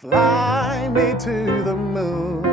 Fly me to the moon,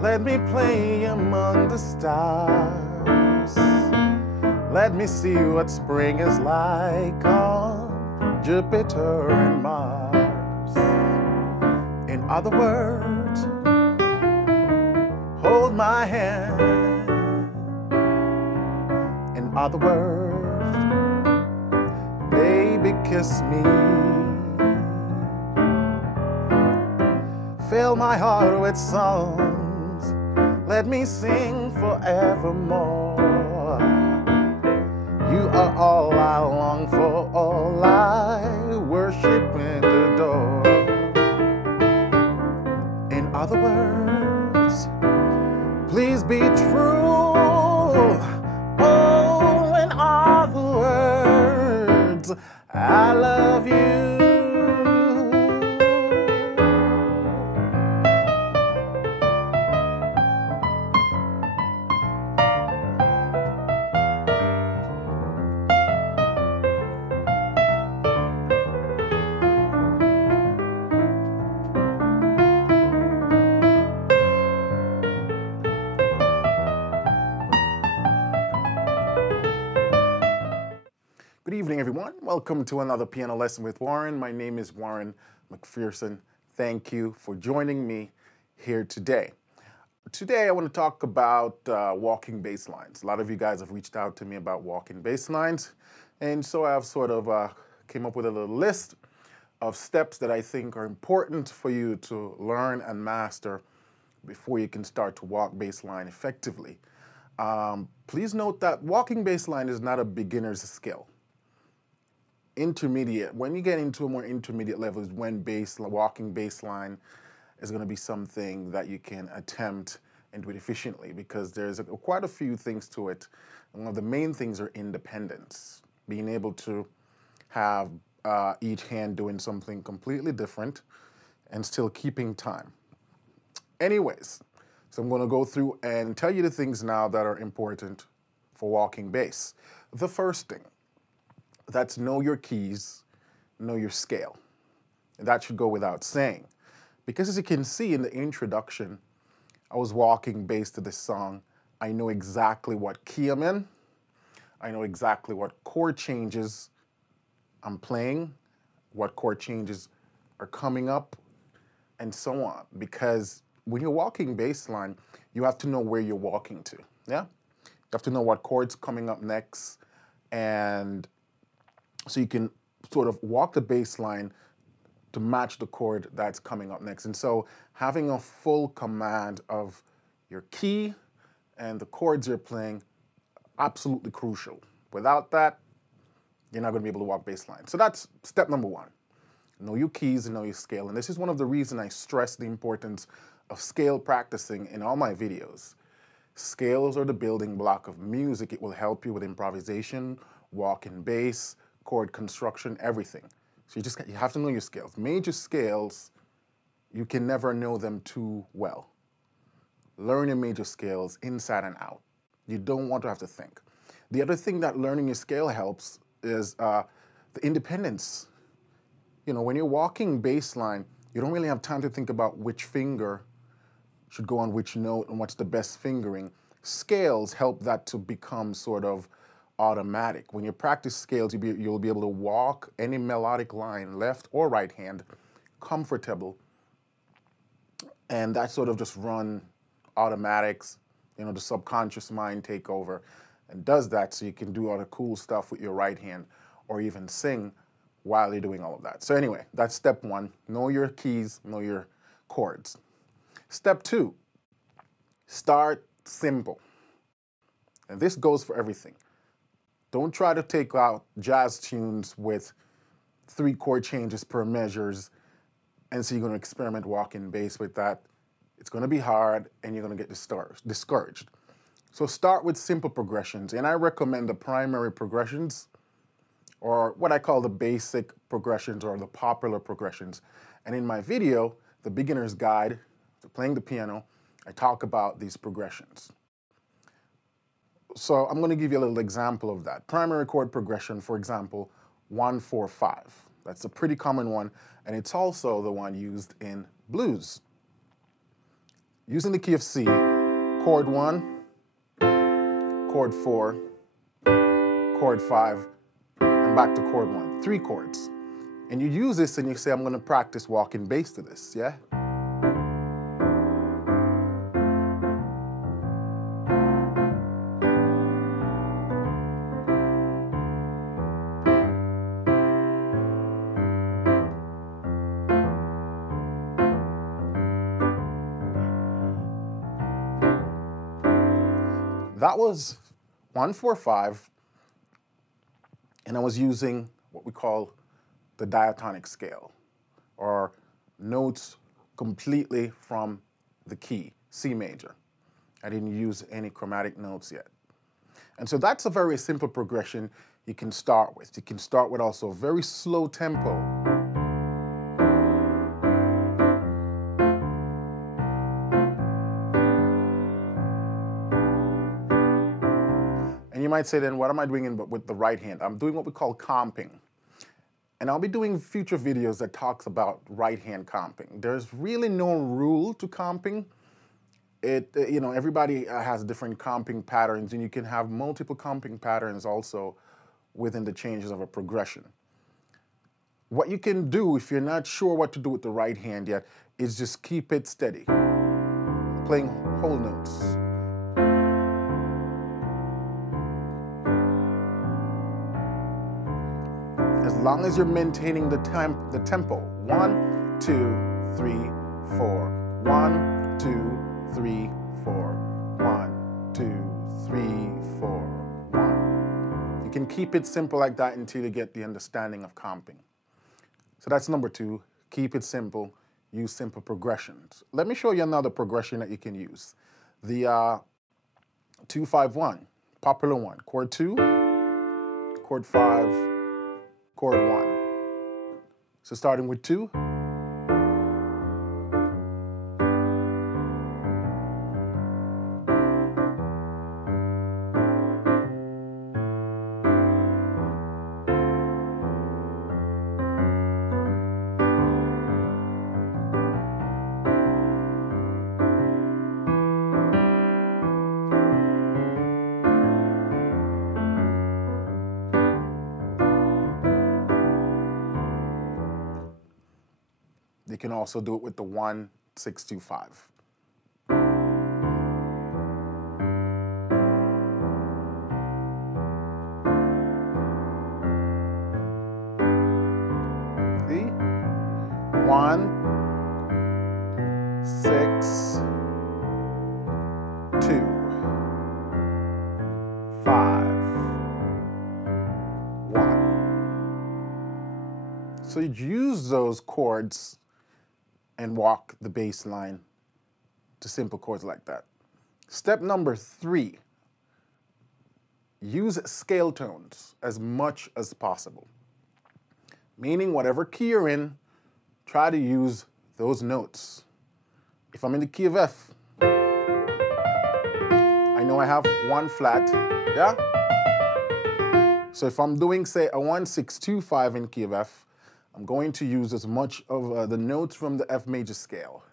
let me play among the stars. Let me see what spring is like on Jupiter and Mars. In other words, hold my hand. In other words, baby, kiss me. Fill my heart with songs, let me sing forevermore. You are all I long for, all I worship and adore. In other words, please be true. Oh, in other words, I love you. Good evening, everyone. Welcome to another piano lesson with Warren. My name is Warren McPherson. Thank you for joining me here today. Today, I want to talk about walking bass lines. A lot of you guys have reached out to me about walking bass lines, and so I've sort of came up with a little list of steps that I think are important for you to learn and master before you can start to walk bass line effectively. Please note that walking bass line is not a beginner's skill. Intermediate, when you get into a more intermediate level is when walking bass line is going to be something that you can attempt and do it efficiently, because there's quite a few things to it. And one of the main things are independence, being able to have each hand doing something completely different and still keeping time. Anyways, so I'm going to go through and tell you the things now that are important for walking bass. The first thing, that's know your keys, know your scale. And that should go without saying. Because as you can see in the introduction, I was walking bass to this song. I know exactly what key I'm in. I know exactly what chord changes I'm playing, what chord changes are coming up, and so on. Because when you're walking bass line, you have to know where you're walking to, yeah? You have to know what chord's coming up next, and so you can sort of walk the bass line to match the chord that's coming up next. And so having a full command of your key and the chords you're playing, absolutely crucial. Without that, you're not going to be able to walk bass line. So that's step number one. Know your keys and know your scale. And this is one of the reasons I stress the importance of scale practicing in all my videos. Scales are the building block of music. It will help you with improvisation, walking bass, chord construction, everything. So you have to know your scales. Major scales, you can never know them too well. Learn your major scales inside and out. You don't want to have to think. The other thing that learning your scale helps is the independence. You know, when you're walking bass line, you don't really have time to think about which finger should go on which note and what's the best fingering. Scales help that to become sort of automatic. When you practice scales, you'll be able to walk any melodic line, left or right hand, comfortable, and that sort of just run automatics. You know, the subconscious mind take over and does that, so you can do all the cool stuff with your right hand or even sing while you're doing all of that. So anyway, that's step one. Know your keys, know your chords. Step two, start simple. And this goes for everything. Don't try to take out jazz tunes with 3 chord changes per measures and so you're going to experiment walking bass with that. It's going to be hard and you're going to get discouraged. So start with simple progressions, and I recommend the primary progressions, or what I call the basic progressions or the popular progressions. And in my video, The Beginner's Guide to Playing the Piano, I talk about these progressions. So I'm going to give you a little example of that. Primary chord progression, for example, 1, 4, 5. That's a pretty common one, and it's also the one used in blues. Using the key of C, chord 1, chord 4, chord 5, and back to chord 1. 3 chords. And you use this and you say, I'm going to practice walking bass to this, yeah? That was 1, 4, 5, and I was using what we call the diatonic scale, or notes completely from the key, C major. I didn't use any chromatic notes yet. And so that's a very simple progression you can start with. You can start with also a very slow tempo. And you might say, then what am I doing with the right hand? I'm doing what we call comping. And I'll be doing future videos that talks about right hand comping. There's really no rule to comping. You know, everybody has different comping patterns, and you can have multiple comping patterns also within the changes of a progression. What you can do if you're not sure what to do with the right hand yet is just keep it steady, playing whole notes. As long as you're maintaining the tempo. 1, 2, 3, 4. 1, 2, 3, 4. 1, 2, 3, 4. 1. You can keep it simple like that until you get the understanding of comping. So that's number 2. Keep it simple. Use simple progressions. Let me show you another progression that you can use. The 2-5-1, popular one. Chord 2, chord 5, chord 1. So starting with 2. You can also do it with the 1, 6, 2, 5. See? 1, 6, 2, 5, 1. So you use those chords and walk the bass line to simple chords like that. Step number 3, use scale tones as much as possible. Meaning whatever key you're in, try to use those notes. If I'm in the key of F, I know I have 1 flat, yeah? So if I'm doing, say, a 1, 6, 2, 5 in key of F, I'm going to use as much of the notes from the F major scale.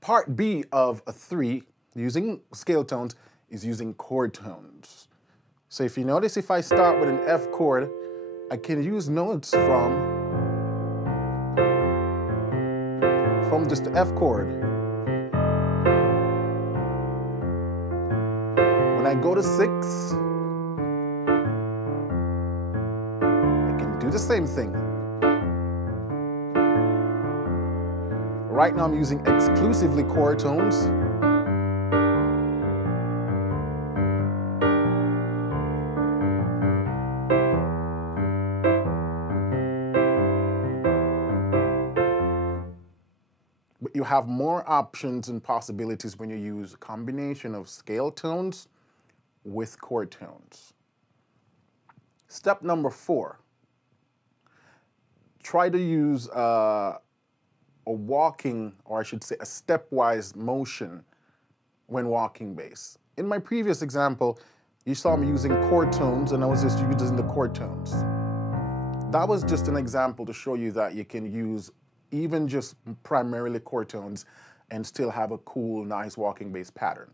Part B of a 3, using scale tones, is using chord tones. So if you notice, if I start with an F chord, I can use notes from just the F chord. When I go to 6, I can do the same thing. Right now I'm using exclusively chord tones. you have more options and possibilities when you use a combination of scale tones with chord tones. Step number 4, try to use a walking, or I should say a stepwise motion when walking bass. In my previous example, you saw me using chord tones and I was just using the chord tones. That was just an example to show you that you can use even just primarily chord tones and still have a cool, nice walking bass pattern.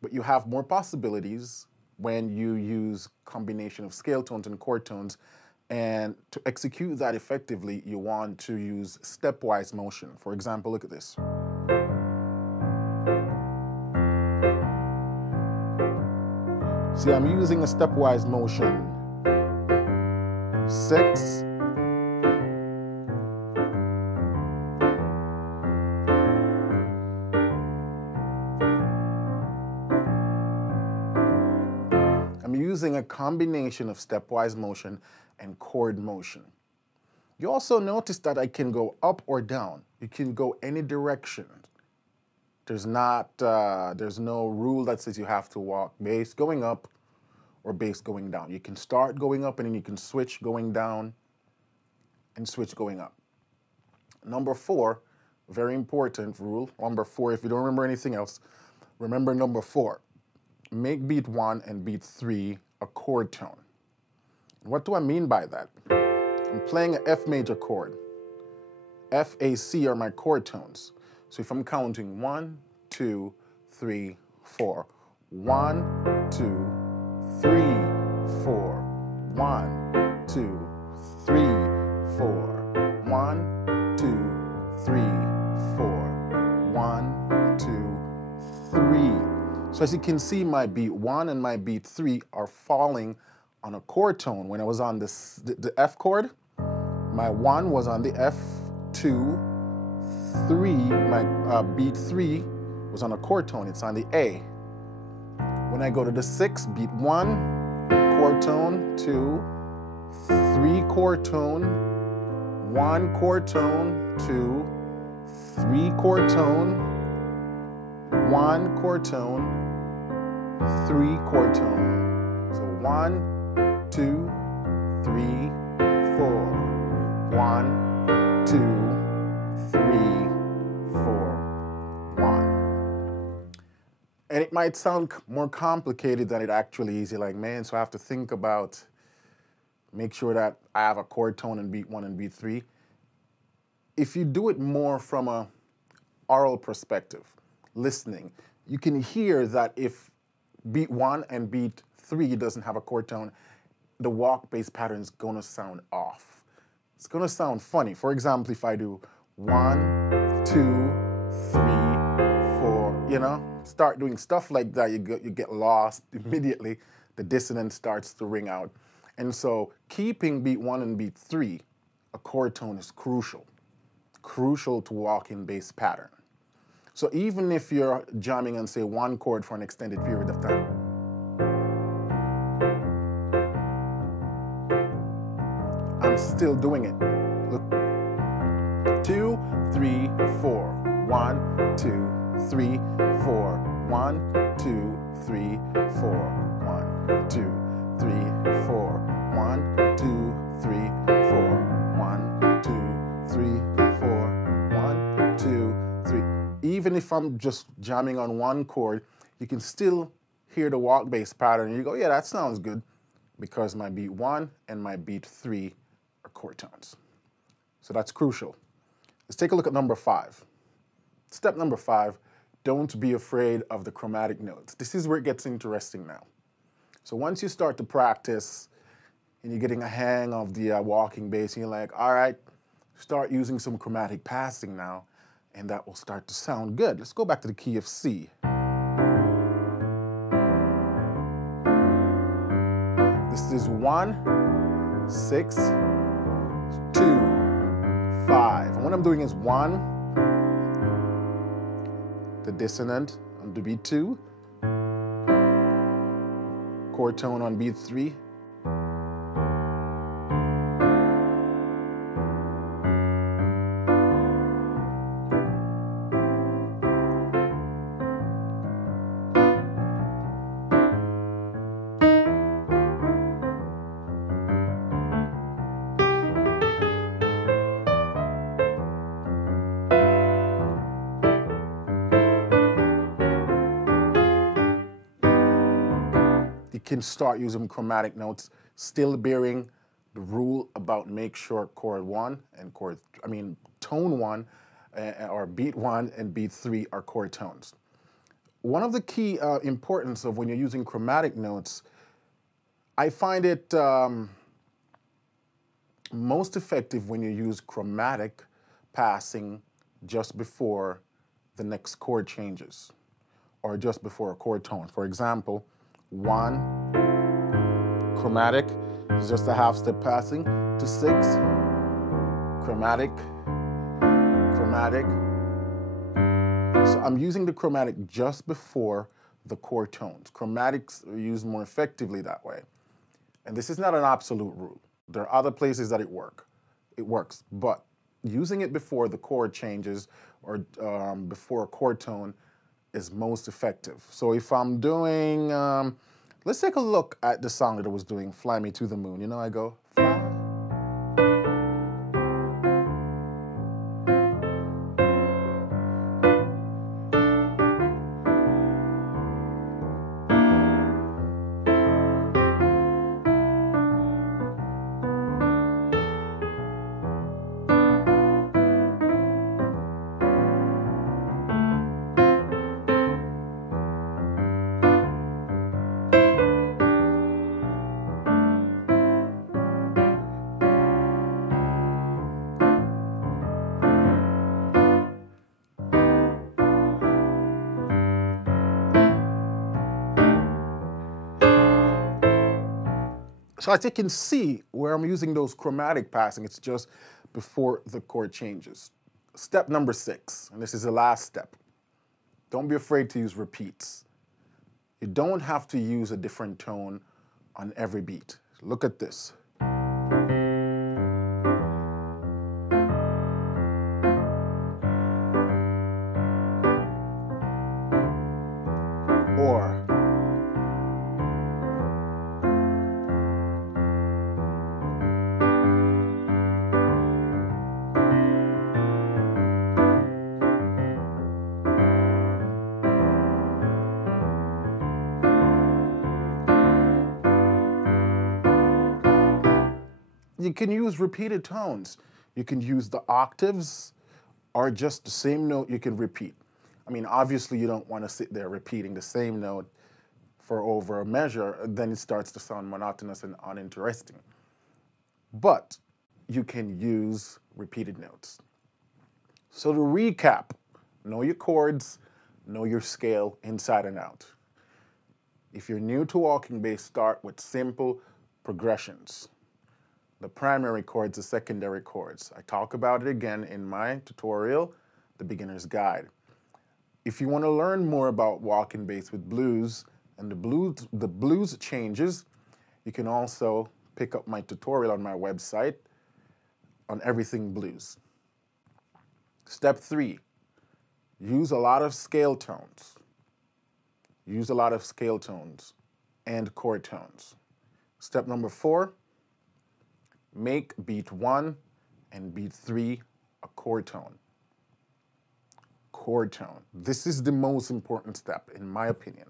But you have more possibilities when you use combination of scale tones and chord tones, and to execute that effectively, you want to use stepwise motion. For example, look at this. See, I'm using a stepwise motion. 6, I'm using a combination of stepwise motion and chord motion. You also notice that I can go up or down. You can go any direction. There's no rule that says you have to walk bass going up or bass going down. You can start going up and then you can switch going down and switch going up. Number 4, very important rule. Number 4, if you don't remember anything else, remember number 4. Make beat 1 and beat 3 a chord tone. What do I mean by that? I'm playing an F major chord. F, A, C are my chord tones. So if I'm counting 1, 2, 3, 4, 1, 2, 3, 4, 1, 2, 3, 4, 1, 2, 3, 4, 1, 2, 3. So as you can see, my beat 1 and my beat 3 are falling on a chord tone. When I was on the F chord, my 1 was on the F2, 3, my beat 3 was on a chord tone, it's on the A. When I go to the 6, beat 1, chord tone, 2, 3 chord tone, 1 chord tone, 2, 3 chord tone, 1 chord tone, 3 chord tone. So 1, 2, 3, 4. 1, 2, 3, 4, 1. And it might sound more complicated than it actually is. You're like, man, so I have to think about, make sure that I have a chord tone in beat 1 and beat 3. If you do it more from a oral perspective, listening, you can hear that if beat 1 and beat 3 doesn't have a chord tone, the walk bass pattern is going to sound off. It's going to sound funny. For example, if I do 1, 2, 3, 4, you know, start doing stuff like that, you get lost immediately. The dissonance starts to ring out. And so keeping beat 1 and beat 3, a chord tone is crucial to walking bass pattern. So even if you're jamming on, say, 1 chord for an extended period of time, I'm still doing it. Look. 2, 3, 4. 1, 2, 3, 4. 1, 2, 3, 4. 1, 2, 3, 4. 1, 2, 3, 4. 1, 2, 3, 4. 1, 2, 3. Even if I'm just jamming on 1 chord, you can still hear the walk bass pattern. And you go, yeah, that sounds good, because my beat 1 and my beat 3 are chord tones. So that's crucial. Let's take a look at number 5. Step number 5, don't be afraid of the chromatic notes. This is where it gets interesting now. So once you start to practice and you're getting a hang of the walking bass, and you're like, all right, start using some chromatic passing now, and that will start to sound good. Let's go back to the key of C. This is 1, 6, 2, 5. And what I'm doing is 1, the dissonant on the beat 2, chord tone on beat 3, can start using chromatic notes, still bearing the rule about make sure chord 1 and tone 1 or beat 1 and beat 3 are chord tones. One of the key importance of when you're using chromatic notes, I find it most effective when you use chromatic passing just before the next chord changes or just before a chord tone. For example, 1, chromatic is just a half step passing to 6, chromatic, chromatic. So I'm using the chromatic just before the chord tones. Chromatics are used more effectively that way. And this is not an absolute rule. There are other places that it works, but using it before the chord changes or before a chord tone is most effective. So if I'm doing, let's take a look at the song that I was doing, Fly Me to the Moon. You know, I go, fly. So as you can see, where I'm using those chromatic passing, it's just before the chord changes. Step number 6, and this is the last step. Don't be afraid to use repeats. You don't have to use a different tone on every beat. Look at this. Or you can use repeated tones. You can use the octaves or just the same note you can repeat. I mean, obviously you don't want to sit there repeating the same note for over a measure, then it starts to sound monotonous and uninteresting. But you can use repeated notes. So to recap, know your chords, know your scale inside and out. If you're new to walking bass, start with simple progressions. The primary chords, the secondary chords. I talk about it again in my tutorial, The Beginner's Guide. If you want to learn more about walking bass with blues and the blues changes, you can also pick up my tutorial on my website on everything blues. Step 3, use a lot of scale tones. Use a lot of scale tones and chord tones. Step number 4, make beat 1 and beat 3 a chord tone. Chord tone. This is the most important step, in my opinion.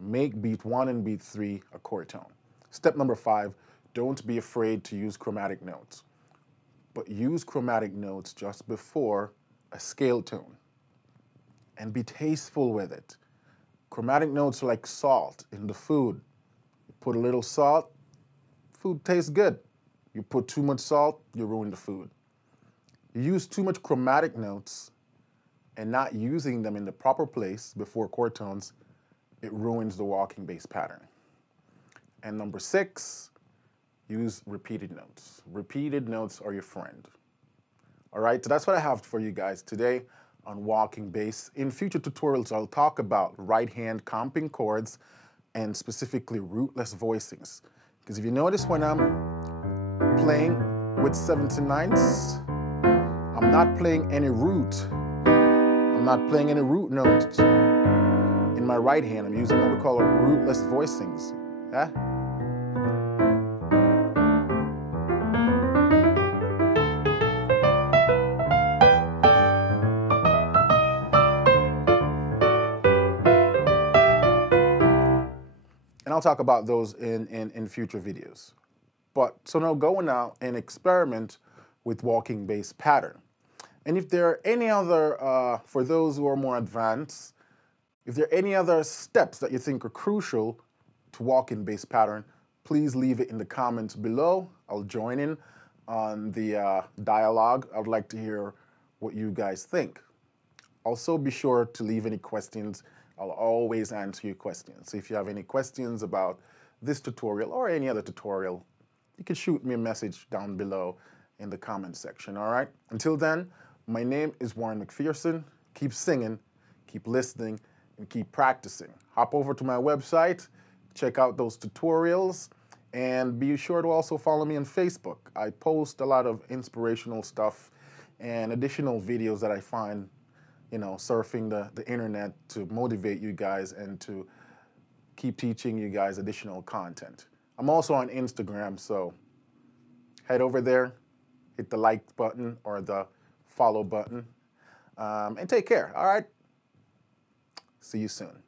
Make beat 1 and beat 3 a chord tone. Step number 5, don't be afraid to use chromatic notes, but use chromatic notes just before a scale tone and be tasteful with it. Chromatic notes are like salt in the food. You put a little salt, food tastes good. You put too much salt, you ruin the food. You use too much chromatic notes and not using them in the proper place before chord tones, it ruins the walking bass pattern. And number 6, use repeated notes. Repeated notes are your friend. All right, so that's what I have for you guys today on walking bass. In future tutorials, I'll talk about right hand comping chords and specifically rootless voicings. Because if you notice when I'm playing with 7th and 9ths, I'm not playing any root. I'm not playing any root notes. In my right hand, I'm using what we call rootless voicings. Yeah? I'll talk about those in future videos. But so now go now and experiment with walking bass pattern. And if there are any other, for those who are more advanced, if there are any other steps that you think are crucial to walking bass pattern, please leave it in the comments below. I'll join in on the dialogue. I'd like to hear what you guys think. Also, be sure to leave any questions. I'll always answer your questions. So if you have any questions about this tutorial or any other tutorial, you can shoot me a message down below in the comment section, all right? Until then, my name is Warren McPherson. Keep singing, keep listening, and keep practicing. Hop over to my website, check out those tutorials, and be sure to also follow me on Facebook. I post a lot of inspirational stuff and additional videos that I find, you know, surfing the internet to motivate you guys and to keep teaching you guys additional content. I'm also on Instagram, so head over there, hit the like button or the follow button, and take care, all right? See you soon.